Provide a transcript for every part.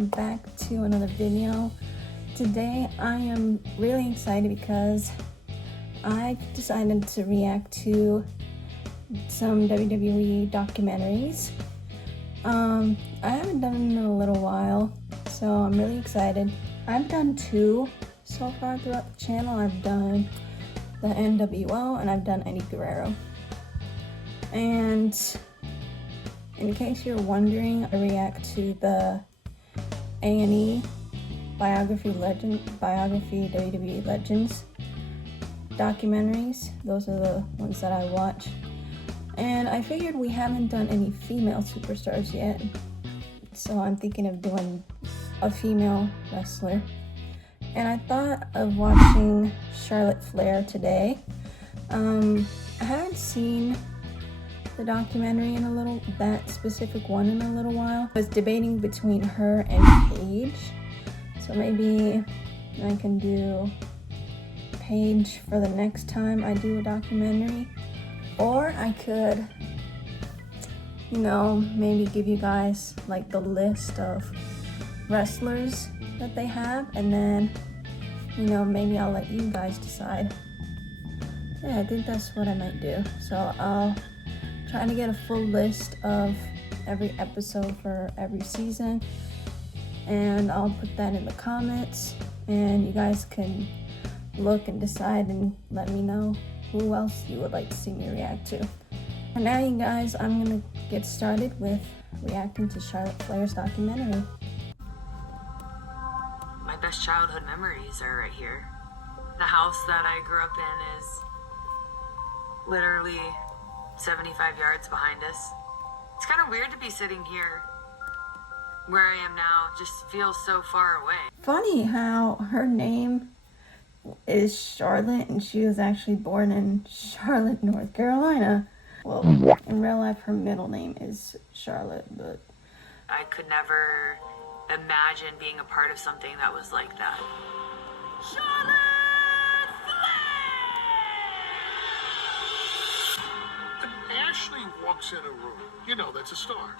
welcome back to another video. Today I am really excited because I decided to react to some WWE documentaries. I haven't done it in a little while, so I'm really excited. I've done 2 so far throughout the channel. I've done the NWO and I've done Eddie Guerrero. And in case you're wondering, I react to the A&E Biography WWE Legends documentaries. Those are the ones that I watch. And I figured we haven't done any female superstars yet, so I'm thinking of doing a female wrestler. And I thought of watching Charlotte Flair today. I haven't seen the documentary in that specific one in a little while. I was debating between her and Paige, so maybe I can do Paige for the next time I do a documentary, or I could, maybe give you guys like the list of wrestlers that they have, and then maybe I'll let you guys decide. Yeah, I think that's what I might do. So I'll trying to get a full list of every episode for every season, and I'll put that in the comments, and you guys can look and decide and let me know who else you would like to see me react to. And now, you guys, I'm gonna get started with reacting to Charlotte Flair's documentary. My best childhood memories are right here. The house that I grew up in is literally 75 yards behind us. It's kind of weird to be sitting here where I am now. It just feels so far away. Funny how her name is Charlotte and she was actually born in Charlotte, North Carolina. Well, in real life her middle name is Charlotte, but I could never imagine being a part of something that was like that. Charlotte! Ashley walks in a room, that's a star.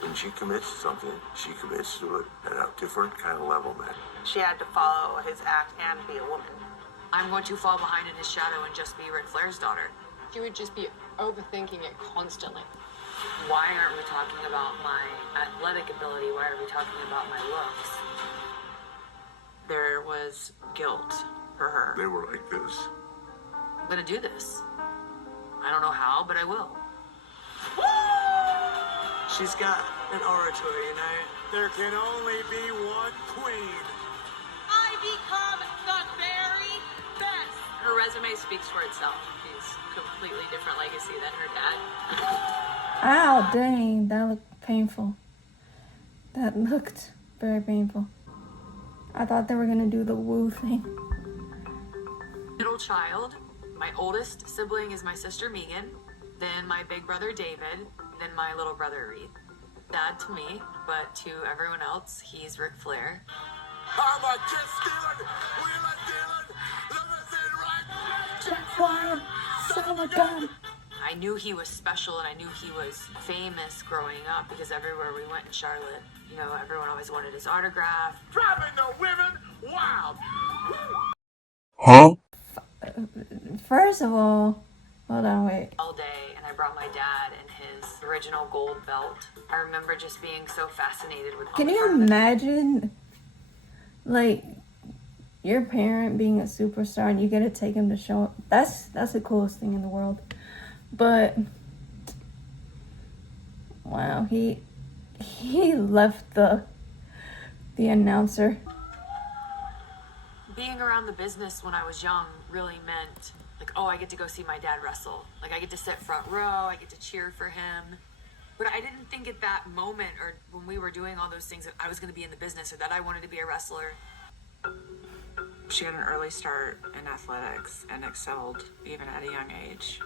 When she commits to something, she commits to it at a different kind of level, man. She had to follow his act and be a woman. I'm going to fall behind in his shadow and just be Ric Flair's daughter. You would just be overthinking it constantly. Why aren't we talking about my athletic ability? Why are we talking about my looks? There was guilt for her. They were like this. I'm gonna do this. I don't know how, but I will. She's got an oratory, There can only be one queen. I become the very best. Her resume speaks for itself. She's completely different legacy than her dad. ow, dang, that looked painful. That looked very painful. I thought they were gonna do the woo thing. Middle child. My oldest sibling is my sister Megan, then my big brother David, then my little brother Reed. Dad to me, but to everyone else, he's Ric Flair. I'm a kiss stealing, wheeling dealing, limousine right. Jack Wyatt, son of a gun. I knew he was special and I knew he was famous growing up because everywhere we went in Charlotte, everyone always wanted his autograph. Driving the women wild. Huh? First of all, hold on, wait. All day, and I brought my dad and his original gold belt. I remember just being so fascinated with. Can you imagine, like, your parent being a superstar and you get to take him to show? That's the coolest thing in the world. But wow, he left the announcer. Being around the business when I was young really meant, I get to go see my dad wrestle. I get to sit front row, I get to cheer for him. But I didn't think at that moment, or when we were doing all those things, that I was going to be in the business or that I wanted to be a wrestler. She had an early start in athletics and excelled even at a young age.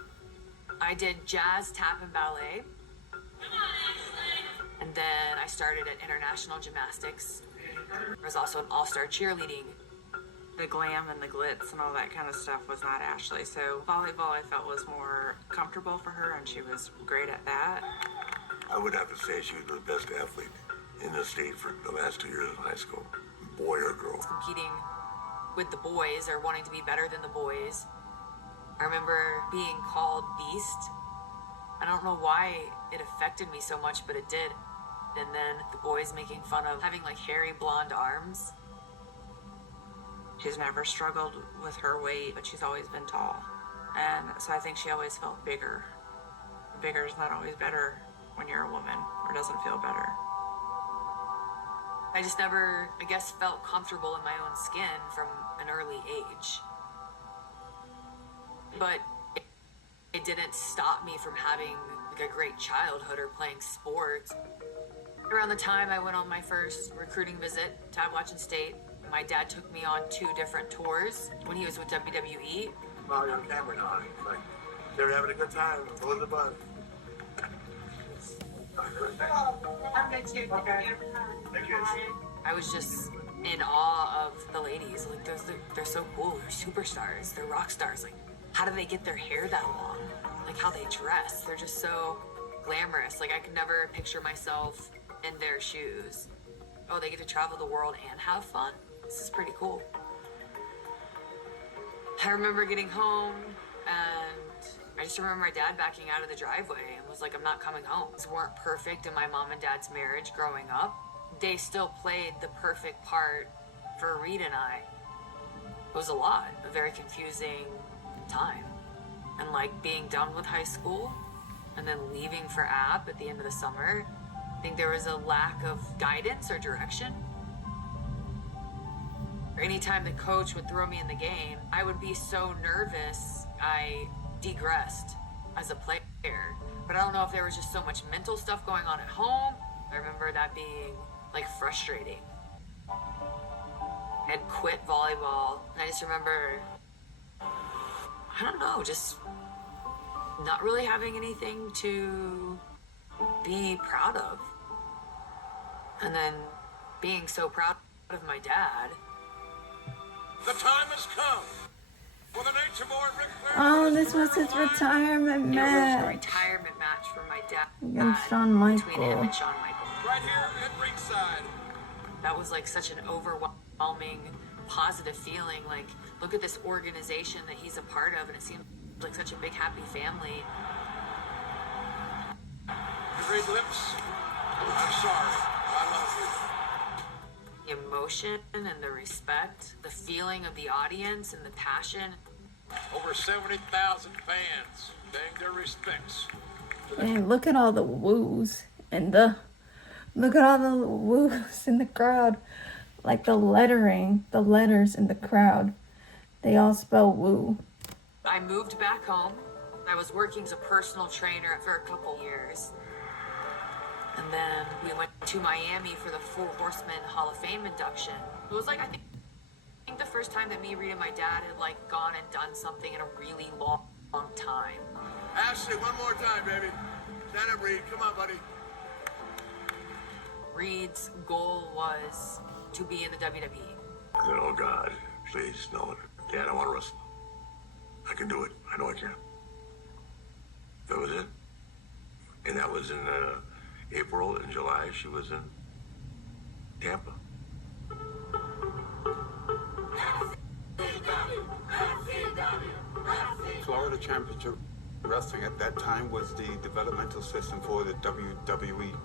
I did jazz, tap, and ballet. And then I started at international gymnastics. I was also an all-star cheerleading. The glam and the glitz and all that kind of stuff was not Ashley. So volleyball, I felt, was more comfortable for her, and she was great at that. I would have to say she was the best athlete in the state for the last 2 years of high school. Boy or girl. Competing with the boys or wanting to be better than the boys. I remember being called Beast. I don't know why it affected me so much, but it did. And then the boys making fun of having like hairy blonde arms. She's never struggled with her weight, but she's always been tall. And so I think she always felt bigger. Bigger is not always better when you're a woman, or doesn't feel better. I just never, I guess, felt comfortable in my own skin from an early age. But it didn't stop me from having like a great childhood or playing sports. Around the time I went on my first recruiting visit to Appalachian State, my dad took me on 2 different tours when he was with WWE. Wow, you're on camera now. It's like they're having a good time. Blow the bud. I'm good too. Thank you. I was just in awe of the ladies. Like, they're so cool. They're superstars. They're rock stars. Like, how do they get their hair that long? Like, how they dress. They're just so glamorous. Like, I could never picture myself in their shoes. Oh, they get to travel the world and have fun? This is pretty cool. I remember getting home, and I just remember my dad backing out of the driveway and was like, I'm not coming home. Things weren't perfect in my mom and dad's marriage growing up. They still played the perfect part for Reed and I. It was a lot, a very confusing time. And like being done with high school and then leaving for App at the end of the summer, I think there was a lack of guidance or direction. Anytime the coach would throw me in the game, I would be so nervous, I degressed as a player. But I don't know if there was just so much mental stuff going on at home. I remember that being like frustrating. I had quit volleyball, and I just remember, I don't know, just not really having anything to be proud of. And then being so proud of my dad. The time has come for the Nature Boy Ric Flair. Oh, this was his retirement It was a match retirement match for my dad. against Shawn Between him Michaels. and Shawn Michaels. Right here at ringside. That was like such an overwhelming, positive feeling. Like, look at this organization that he's a part of, and it seems like such a big, happy family. You read lips? I'm sorry. I love you. The emotion and the respect, the feeling of the audience and the passion. Over 70,000 fans paying their respects. And look at all the woos and look at all the woos in the crowd. Like the letters in the crowd. They all spell woo. I moved back home. I was working as a personal trainer for a couple years. And then we went to Miami for the Four Horsemen Hall of Fame induction. It was like, I think the first time that me, Reed, and my dad had like gone and done something in a really long time. Ashley, one more time, baby. Stand up, Reed. Come on, buddy. Reed's goal was to be in the WWE. I said, oh God, please, no. Dad, I want to wrestle. I can do it. I know I can. That was it. And that was in April and July. She was in Tampa. Florida Championship Wrestling at that time was the developmental system for the WWE.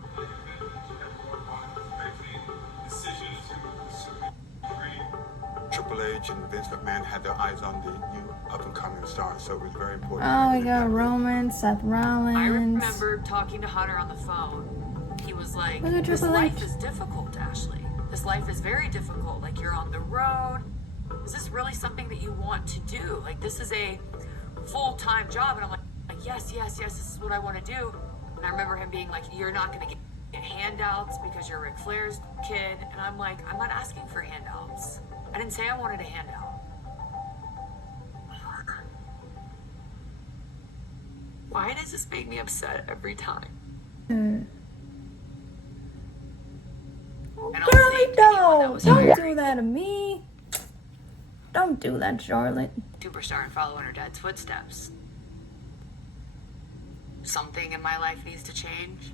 Triple H and Vince McMahon had their eyes on the new up-and-coming stars, so it was very important. Oh, we got Roman, Seth Rollins. I remember talking to Hunter on the phone. He was like, Look at this Triple life H. is difficult, Ashley. This life is very difficult. Like, you're on the road. Is this really something that you want to do? Like, this is a full-time job. And I'm like, yes, this is what I want to do. And I remember him being like, you're not going to get handouts because you're Ric Flair's kid. And I'm like, I'm not asking for handouts. I didn't say I wanted a handout. Why does this make me upset every time? Girlie, don't do that to me. Don't do that, Charlotte. Superstar and follow in her dad's footsteps. Something in my life needs to change,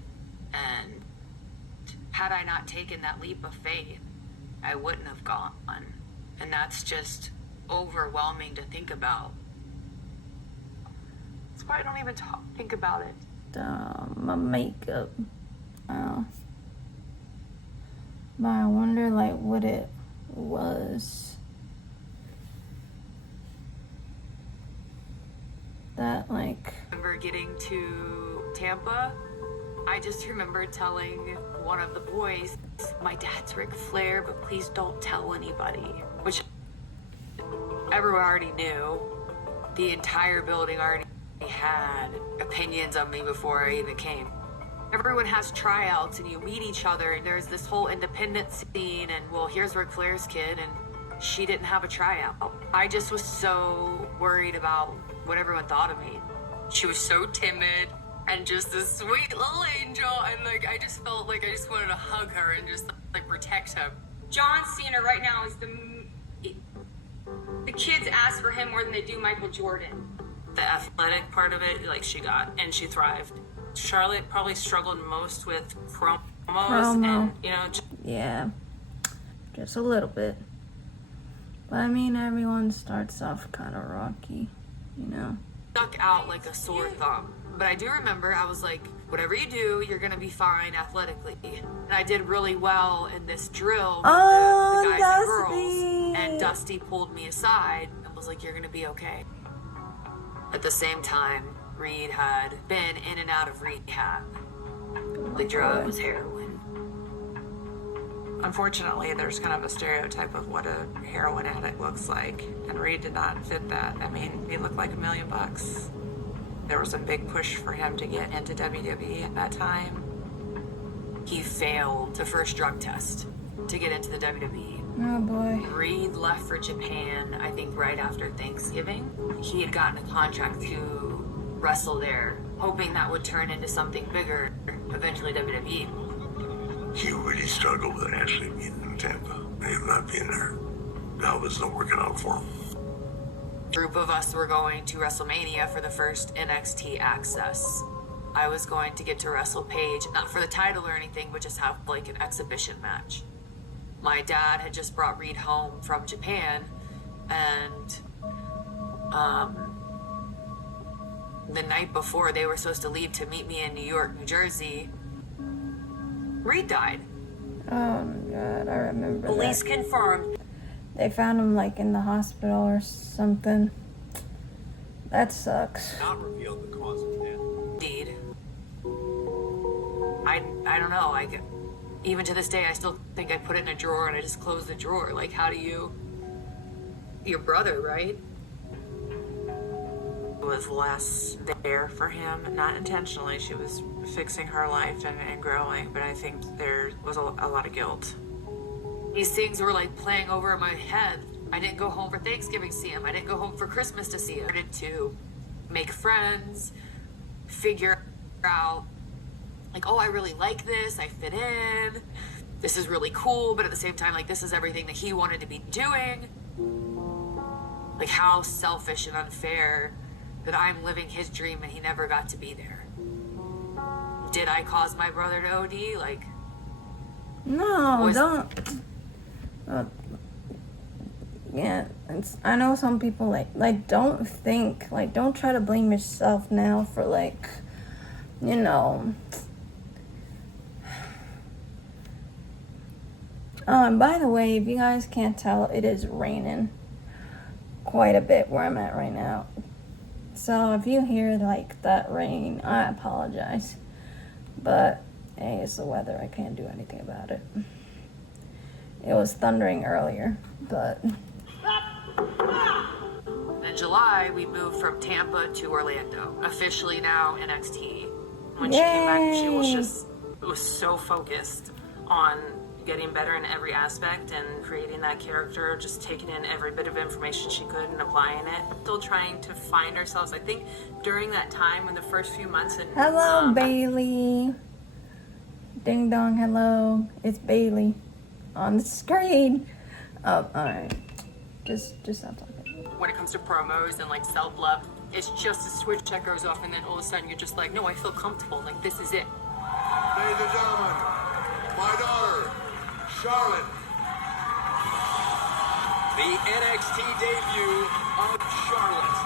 and Had I not taken that leap of faith, I wouldn't have gone. And that's just overwhelming to think about. That's why I don't even think about it. My makeup. Oh. But I wonder, like, what it was. That, like... I remember getting to Tampa. I just remember telling one of the boys, my dad's Ric Flair, but please don't tell anybody. Which everyone already knew. The entire building already had opinions of me before I even came. Everyone has tryouts and you meet each other and there's this whole independent scene and, well, here's Ric Flair's kid and she didn't have a tryout. I just was so worried about what everyone thought of me. She was so timid and just this sweet little angel, and like I just felt like I just wanted to hug her and just like protect her. John Cena right now is the kids ask for him more than they do Michael Jordan. The athletic part of it, like, she got, and she thrived. Charlotte probably struggled most with promos. And, you know... Yeah, just a little bit. But I mean, everyone starts off kind of rocky, you know? Stuck out like a sore thumb. But I do remember I was like, whatever you do, you're gonna be fine athletically. And I did really well in this drill with the guys and girls. And Dusty pulled me aside and was like, you're gonna be okay. At the same time, Reed had been in and out of rehab. The drug was heroin. Unfortunately, there's kind of a stereotype of what a heroin addict looks like, and Reed did not fit that. I mean, he looked like $1 million. There was a big push for him to get into WWE at that time. He failed the first drug test to get into the WWE. Oh boy. Reed left for Japan, I think right after Thanksgiving. He had gotten a contract to wrestle there, hoping that would turn into something bigger, eventually WWE. He really struggled with Ashley being in Tampa and not being there. That was not working out for him. A group of us were going to WrestleMania for the first NXT Access. I was going to get to wrestle Paige, not for the title or anything, but just have like an exhibition match. My dad had just brought Reed home from Japan, and the night before they were supposed to leave to meet me in New York, New Jersey, Reed died. Oh my god, I remember Police that. confirmed. They found him like in the hospital or something. That sucks. Not revealed the cause of death. Indeed. I don't know. Even to this day, I still think I put it in a drawer and I just closed the drawer. Like, how do you... Your brother, right? Was less there for him, not intentionally. She was fixing her life and growing, but I think there was a lot of guilt. These things were like playing over in my head. I didn't go home for Thanksgiving to see him. I didn't go home for Christmas to see him. I started to make friends, figure out, like, oh, I really like this, I fit in, this is really cool, but at the same time, like, this is everything that he wanted to be doing. Like, how selfish and unfair that I'm living his dream and he never got to be there. Did I cause my brother to OD? Like, No, don't. Yeah, I know some people like don't think, like, don't try to blame yourself now for, like, you know. By the way, if you guys can't tell, it is raining quite a bit where I'm at right now. So if you hear like that rain, I apologize. But hey, it's the weather. I can't do anything about it. It was thundering earlier, but... In July, we moved from Tampa to Orlando. Officially now NXT. When she came back, she was so focused on getting better in every aspect and creating that character, just taking in every bit of information she could and applying it. Still trying to find ourselves. I think during that time, in the first few months, and Hello, Bailey. Ding dong, hello. It's Bailey on the screen. Oh, alright. Just stop talking. When it comes to promos and like self-love, it's just a switch that goes off, and then all of a sudden you're just like, no, I feel comfortable. Like, this is it. Ladies and gentlemen, my daughter, Charlotte. The NXT debut of Charlotte.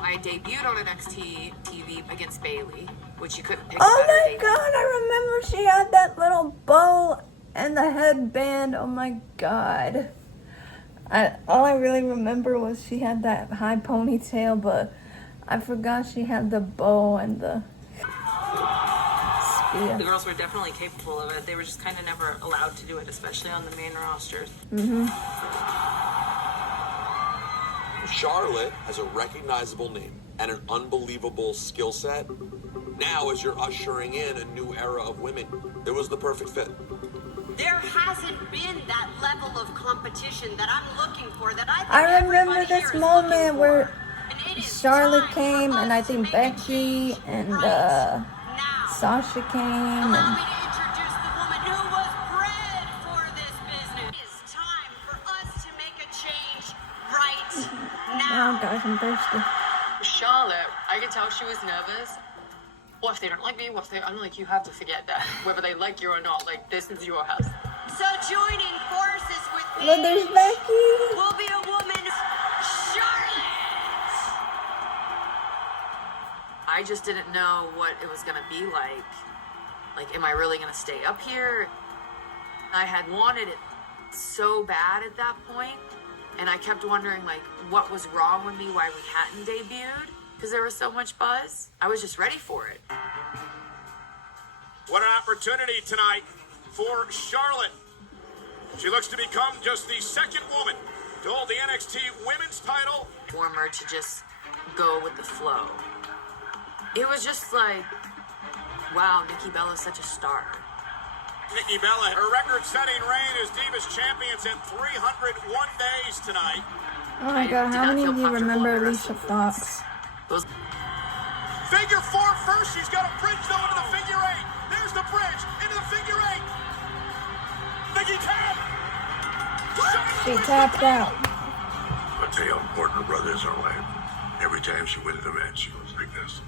I debuted on NXT TV against Bailey, which you couldn't pick. Oh my god, I remember she had that little bow and the headband. Oh my god. All I really remember was she had that high ponytail, but I forgot she had the bow and the spear. The girls were definitely capable of it. They were just kind of never allowed to do it, especially on the main rosters. Charlotte has a recognizable name and an unbelievable skill set. Now, as you're ushering in a new era of women, it was the perfect fit. There hasn't been that level of competition that I'm looking for. That I remember this moment where Charlotte came, and I think Becky and Sasha came. Allow me to introduce the woman who was bred for this business. It is time for us to make a change right now. Oh gosh, I'm thirsty. Charlotte, I could tell she was nervous. What if they don't like me? What if they... I'm like, you have to forget that. Whether they like you or not, like, this is your house. So joining forces with me Look, there's Becky. will be a woman, Charlotte. I just didn't know what it was gonna be like. Like, am I really gonna stay up here? I had wanted it so bad at that point, and I kept wondering, like, what was wrong with me, why we hadn't debuted, because there was so much buzz. I was just ready for it. What an opportunity tonight for Charlotte. She looks to become just the second woman to hold the NXT Women's title. Warmer to just go with the flow. It was just like, wow, Nikki Bella's such a star. Nikki Bella, her record-setting reign as Divas Champions in 301 days tonight. Oh my god, how many of you remember Alicia Fox? Figure four first. She's got a bridge though into the figure eight. There's the bridge into the figure eight. Nikki tap. She tapped out. I'll tell you how important her brother is in her life. Every time she went to the match, she was like this.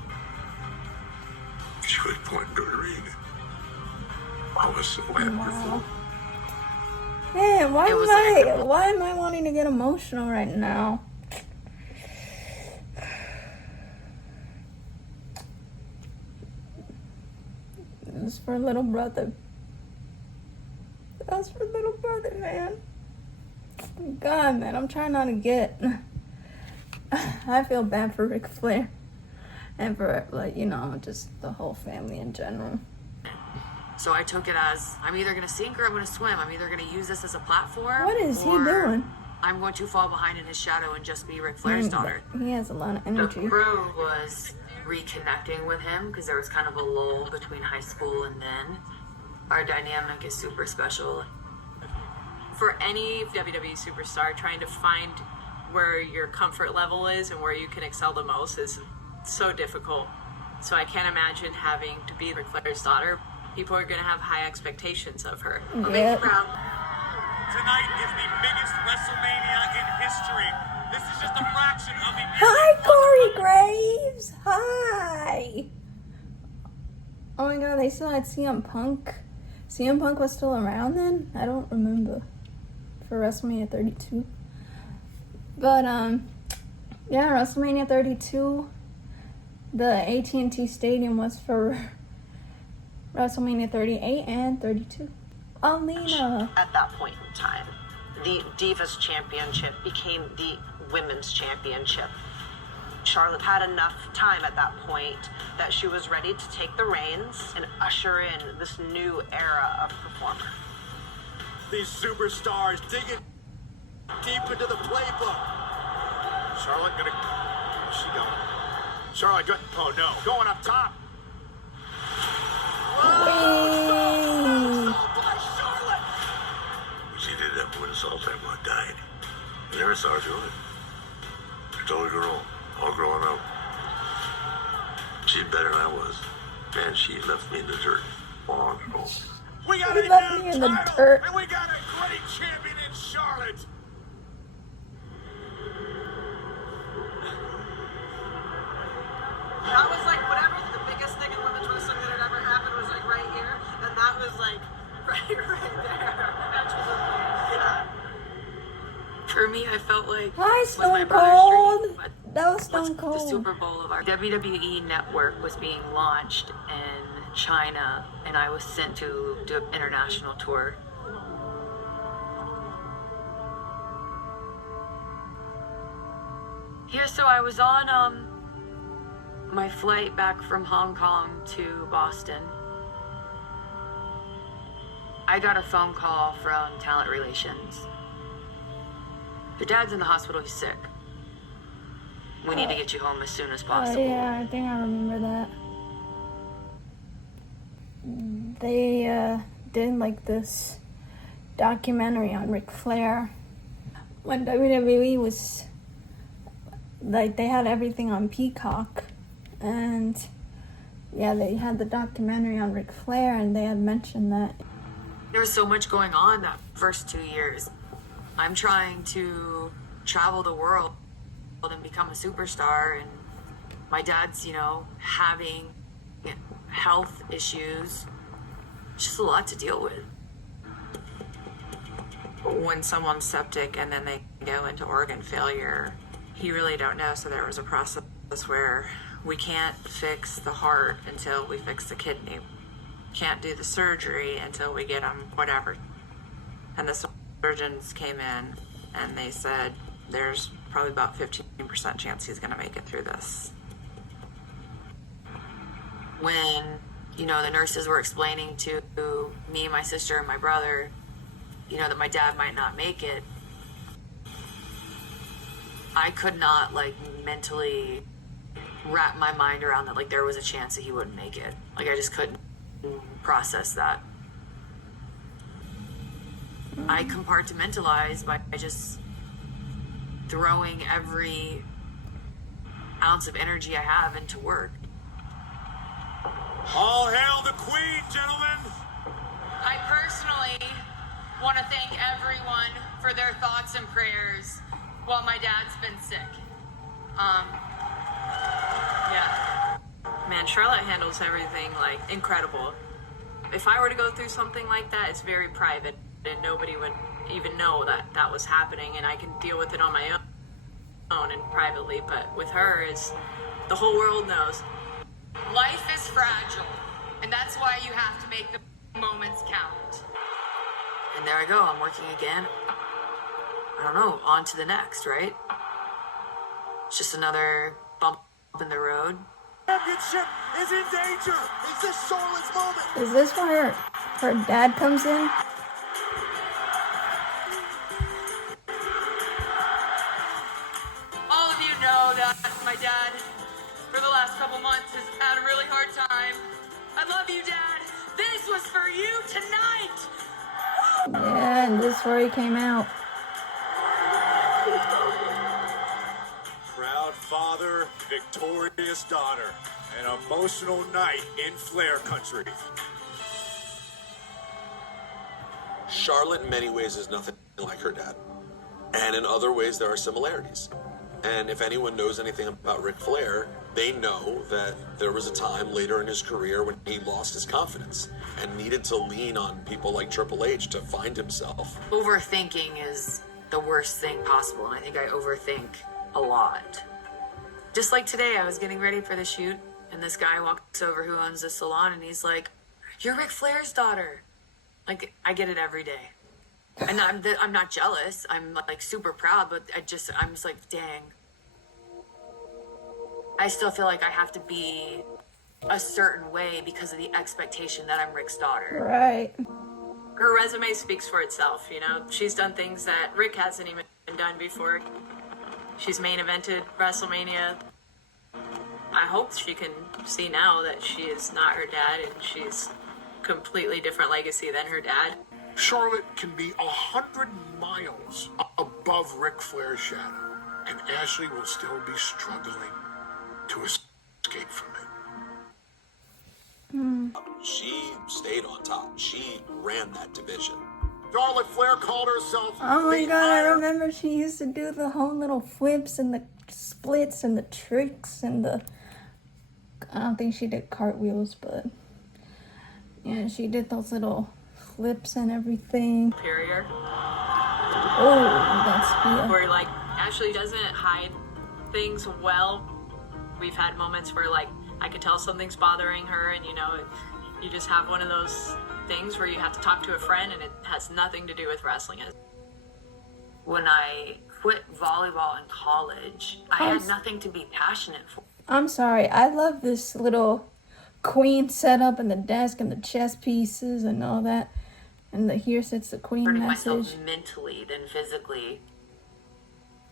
She would point to the ring. I was so happy for her. Man, why am I wanting to get emotional right now? It's for little brother. That's for little brother, man. God, man, I'm trying not to get... I feel bad for Ric Flair. And for, like, you know, just the whole family in general. So I took it as, I'm either going to sink or I'm going to swim. I'm either going to use this as a platform. What is he or doing? I'm going to fall behind in his shadow and just be Ric Flair's daughter. He has a lot of The energy. crew was reconnecting with him because there was kind of a lull between high school and then. Our dynamic is super special. For any WWE superstar, trying to find where your comfort level is and where you can excel the most is so difficult. So I can't imagine having to be Ric Flair's daughter. People are going to have high expectations of her. Yep. Tonight is the biggest WrestleMania in history. This is just a fraction of the... Hi, Corey Graves. Hi. Oh my god, they still had CM Punk. CM Punk was still around then? I don't remember. For WrestleMania 32. But, yeah, WrestleMania 32, the AT&T Stadium was for WrestleMania 38 and 32. Alina. At that point in time, the Divas Championship became the Women's Championship. Charlotte had enough time at that point that she was ready to take the reins and usher in this new era of performer. These superstars digging deep into the playbook. Charlotte gonna... Where's she going? Charlotte, oh no, going up top. She did that when the Salt Time Blood died. I never saw her do it. I told her girl, all growing up. She's better than I was. Man, she left me in the dirt long ago. We got He a left new me in the title, dirt. and we got a great champion in Charlotte. That was like whatever the biggest thing in women's wrestling that had ever happened was like right here, and that For me, I felt like Hi, was my Stone brother's Cold. dream, but That was Stone the Cold. Super Bowl of our WWE network was being launched in China, and I was sent to do an international tour. Yeah, so I was on my flight back from Hong Kong to Boston. I got a phone call from Talent Relations. Your dad's in the hospital, he's sick. We need to get you home as soon as possible. Yeah, I think I remember that. They did like this documentary on Ric Flair. When WWE was like, they had everything on Peacock, and yeah, they had the documentary on Ric Flair, and they had mentioned that. There was so much going on that first 2 years. I'm trying to travel the world and become a superstar, and my dad's, having health issues. It's just a lot to deal with. When someone's septic and then they go into organ failure, you really don't know. So there was a process where we can't fix the heart until we fix the kidney. Can't do the surgery until we get them whatever. And the surgeons came in and they said there's probably about 15% chance he's going to make it through this. When, the nurses were explaining to me, my sister, and my brother, that my dad might not make it, I could not, mentally wrap my mind around that, there was a chance that he wouldn't make it. I just couldn't process that. I compartmentalized by just throwing every ounce of energy I have into work. All hail the Queen, gentlemen! I personally want to thank everyone for their thoughts and prayers while my dad's been sick. Yeah. Man, Charlotte handles everything incredible. If I were to go through something like that, it's very private and nobody would even know that was happening, and I can deal with it on my own and privately, but with her, the whole world knows. Life is fragile, and that's why you have to make the moments count. And there I go, I'm working again. I don't know, on to the next, right? It's just another bump in the road. Championship is in danger! It's this Charlotte's moment! Is this where her dad comes in? All of you know that my dad, for the last couple months, has had a really hard time. I love you, Dad. This was for you tonight. Yeah, and this is where he came out. Proud father, victorious daughter. An emotional night in Flair country. Charlotte, in many ways, is nothing like her dad. And in other ways, there are similarities. And if anyone knows anything about Ric Flair, they know that there was a time later in his career when he lost his confidence and needed to lean on people like Triple H to find himself. Overthinking is the worst thing possible, and I think I overthink a lot. Just like today, I was getting ready for the shoot, and this guy walks over who owns the salon, and he's like, "You're Ric Flair's daughter." I get it every day. And I'm not jealous. I'm super proud, but I'm just like, dang. I still feel like I have to be a certain way because of the expectation that I'm Rick's daughter. Right. Her resume speaks for itself, She's done things that Rick hasn't even done before. She's main evented WrestleMania. I hope she can see now that she is not her dad and she's completely different legacy than her dad. Charlotte can be 100 miles above Ric Flair's shadow, and Ashley will still be struggling to escape from it. She stayed on top. She ran that division. Charlotte Flair called herself. Oh my the god, I Iron- remember she used to do the whole little flips and the splits and the tricks and the... I don't think she did cartwheels, but... yeah, she did those little flips and everything. Superior. Oh, that's Yeah. Where like Ashley doesn't hide things well. We've had moments where like I could tell something's bothering her, and you know, you just have one of those things where you have to talk to a friend, and it has nothing to do with wrestling. When I quit volleyball in college, I had nothing to be passionate for. I'm sorry. I love this little queen setup and the desk and the chess pieces and all that. And here sits the queen Hurting message. myself mentally than physically.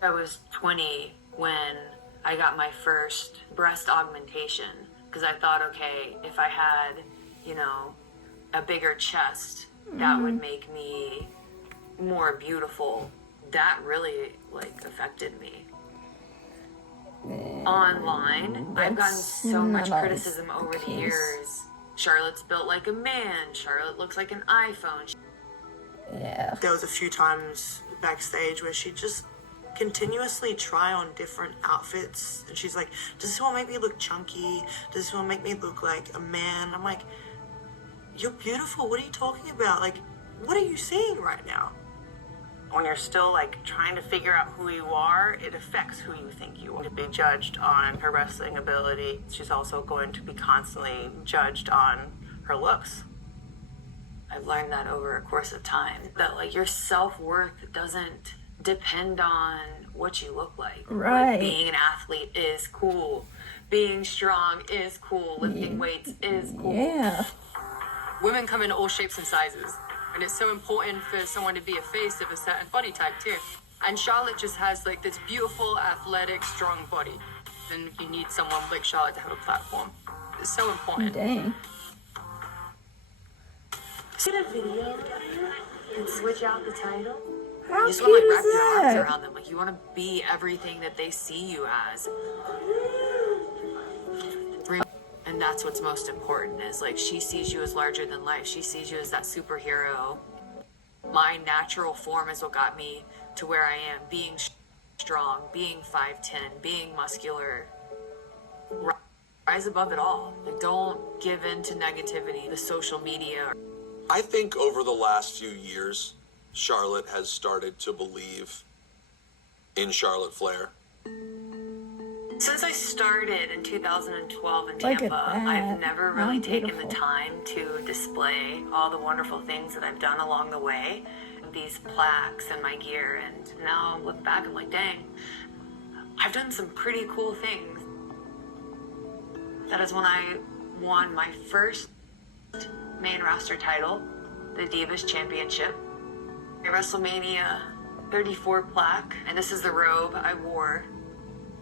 I was 20 when I got my first breast augmentation because I thought, okay, if I had, you know, a bigger chest, that would make me more beautiful. That really like affected me. Online, I've gotten so much criticism over the years. Charlotte's built like a man. Charlotte looks like an iPhone. Yeah. There was a few times backstage where she'd just continuously try on different outfits. And she's like, does this one make me look chunky? Does this one make me look like a man? I'm like, you're beautiful. What are you talking about? Like, what are you seeing right now? When you're still like trying to figure out who you are, it affects who you think you are. To be judged on her wrestling ability, she's also going to be constantly judged on her looks. I've learned that over a course of time, that like your self-worth doesn't depend on what you look like. Right. Like, being an athlete is cool. Being strong is cool. Lifting weights is cool. Yeah. Women come in all shapes and sizes. And it's so important for someone to be a face of a certain body type too. And Charlotte just has like this beautiful, athletic, strong body. And you need someone like Charlotte to have a platform. It's so important. Dang. See the video and switch out the title? How You just cute want to like is wrap your arms that? around them. Like you want to be everything that they see you as. And that's what's most important is like she sees you as larger than life. She sees you as that superhero. My natural form is what got me to where I am. Being strong, being 5'10", being muscular. Rise above it all. Like don't give in to negativity, the social media. I think over the last few years, Charlotte has started to believe in Charlotte Flair. Since I started in 2012 in Look at Tampa, I've that. never How really taken beautiful. the time to display all the wonderful things that I've done along the way. These plaques and my gear, and now I look back, I'm like, dang, I've done some pretty cool things. That is when I won my first main roster title, the Divas Championship. A WrestleMania 34 plaque, and this is the robe I wore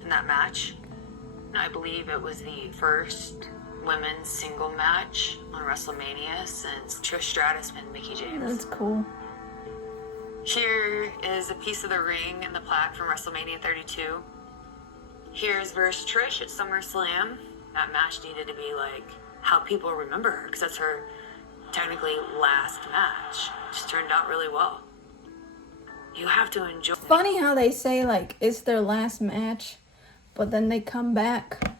in that match. I believe it was the first women's single match on WrestleMania since Trish Stratus and Mickie James. That's cool. Here is a piece of the ring and the plaque from WrestleMania 32. Here's versus Trish at SummerSlam. That match needed to be like how people remember her, because that's her technically last match. Just turned out really well. You have to enjoy. Funny how they say like it's their last match, but then they come back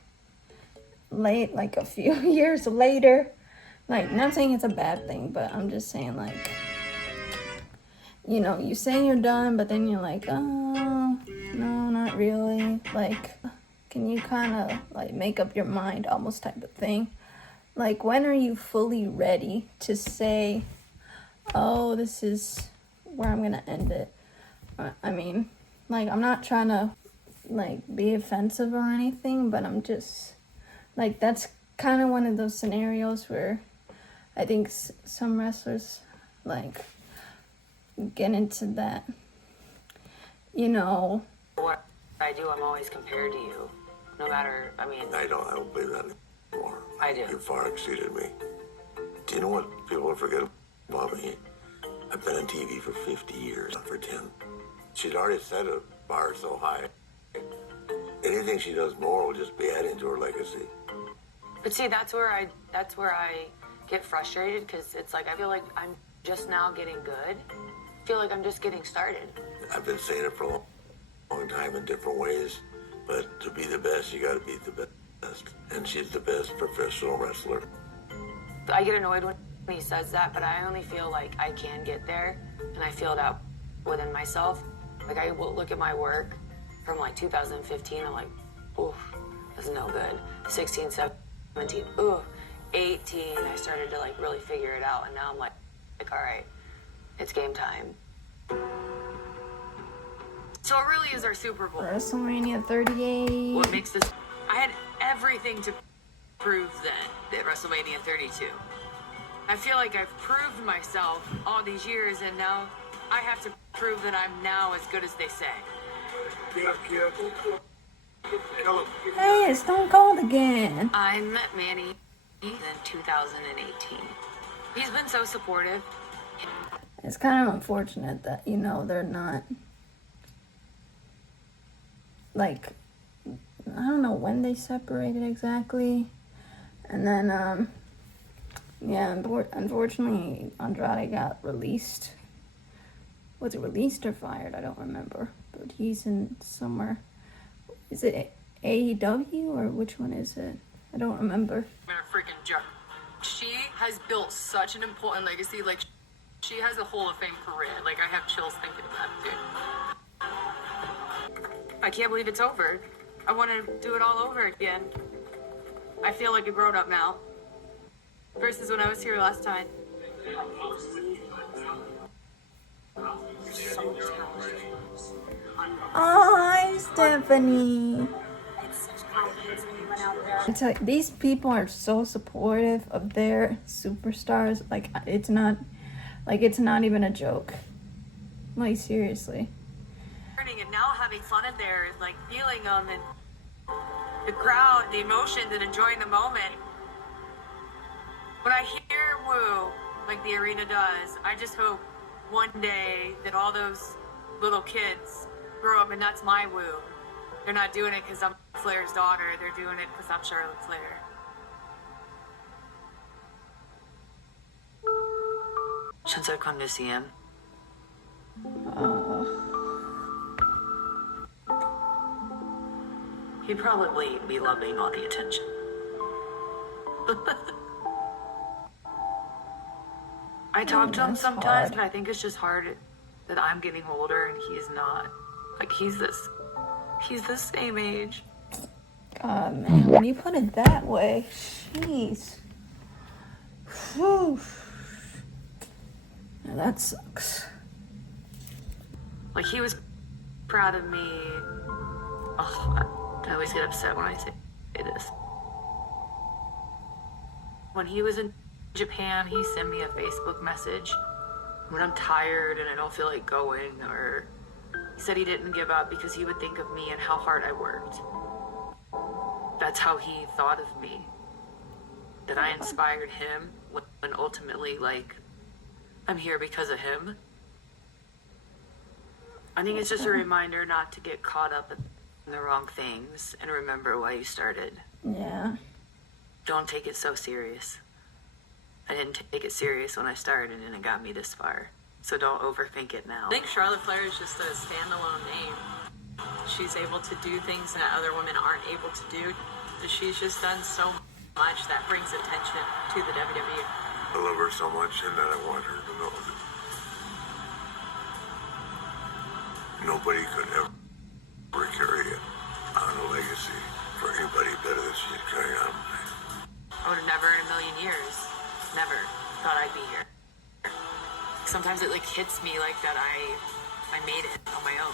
late, like a few years later. Like, not saying it's a bad thing, but I'm just saying like, you know, you say you're done, but then you're like, oh, no, not really. Like, can you kind of like make up your mind almost type of thing? Like, when are you fully ready to say, oh, this is where I'm going to end it? I mean, like, I'm not trying to, like, be offensive or anything, but I'm just, like, that's kind of one of those scenarios where I think some wrestlers, like, get into that, you know. What I do, I'm always compared to you. No matter, I mean. I don't believe that anymore. I do. You far exceeded me. Do you know what people forget about me? I've been on TV for 50 years, not for 10. She's already set a bar so high. Anything she does more will just be adding to her legacy. But see, that's where I get frustrated, because it's like I feel like I'm just now getting good. I feel like I'm just getting started. I've been saying it for a long time in different ways, but to be the best, you got to be the best. And she's the best professional wrestler. I get annoyed when he says that, but I only feel like I can get there, and I feel it out within myself. Like, I will look at my work from like 2015, I'm like, ooh, that's no good. 16, 17, ooh, 18, I started to like really figure it out, and now I'm like, all right, it's game time. So it really is our Super Bowl. WrestleMania 38. What makes this? I had everything to prove then at WrestleMania 32. I feel like I've proved myself all these years, and now I have to prove that I'm now as good as they say. Hey, it's Stone Cold again. I met Manny in 2018. He's been so supportive. It's kind of unfortunate that, you know, they're not, like, I don't know when they separated exactly. And then, yeah, unfortunately, Andrade got released. Was it released or fired? I don't remember. But he's in somewhere. Is it AEW or which one is it? I don't remember. I'm a freaking jerk. She has built such an important legacy. Like, she has a Hall of Fame career. Like, I have chills thinking about it, dude. I can't believe it's over. I want to do it all over again. I feel like a grown-up now. Versus when I was here last time. Oh, hi, Stephanie. I tell you, these people are so supportive of their superstars. Like, it's not even a joke. Like, seriously. And now having fun in there is like feeling them and the crowd, the emotions, and enjoying the moment. When I hear woo, like the arena does, I just hope one day that all those little kids grow up and that's my woo. They're not doing it because I'm Flair's daughter. They're doing it because I'm Charlotte Flair. Since I've come to see him, he'd probably be loving all the attention. I talk to him sometimes, but I think it's just hard that I'm getting older and he's not. Like, he's the same age. God, man, when you put it that way, jeez. Whew. Now that sucks. Like, he was proud of me. Oh, I always get upset when I say this. When he was in Japan, he sent me a Facebook message when I'm tired and I don't feel like going, or he said he didn't give up because he would think of me and how hard I worked. That's how he thought of me. That I inspired him when ultimately, like, I'm here because of him. I think it's just a reminder not to get caught up in the wrong things and remember why you started. Yeah. Don't take it so serious. I didn't take it serious when I started and it got me this far. So don't overthink it now. I think Charlotte Flair is just a standalone name. She's able to do things that other women aren't able to do. She's just done so much that brings attention to the WWE. I love her so much, and that I want her to know that nobody could ever carry it on a legacy for anybody better than she's carrying on. I would have never in a million years, never thought I'd be here. Sometimes it like hits me like that I made it on my own.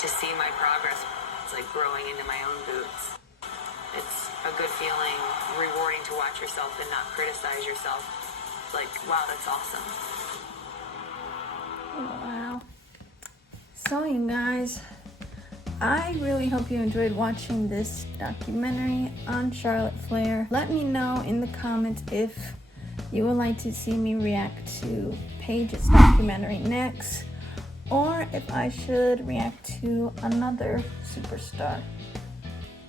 To see my progress, it's like growing into my own boots. It's a good feeling, rewarding to watch yourself and not criticize yourself. Like, wow, that's awesome. Wow. So, you guys, I really hope you enjoyed watching this documentary on Charlotte Flair. Let me know in the comments if you would like to see me react to Paige's documentary next, or if I should react to another superstar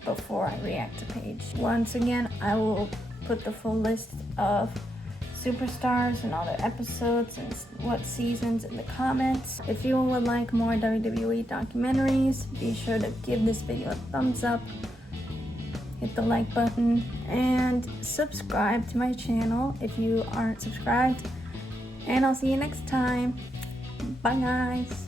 before I react to Paige. Once again, I will put the full list of superstars and all their episodes and what seasons in the comments. If you would like more WWE documentaries, be sure to give this video a thumbs up, hit the like button, and subscribe to my channel if you aren't subscribed. And I'll see you next time. Bye, guys.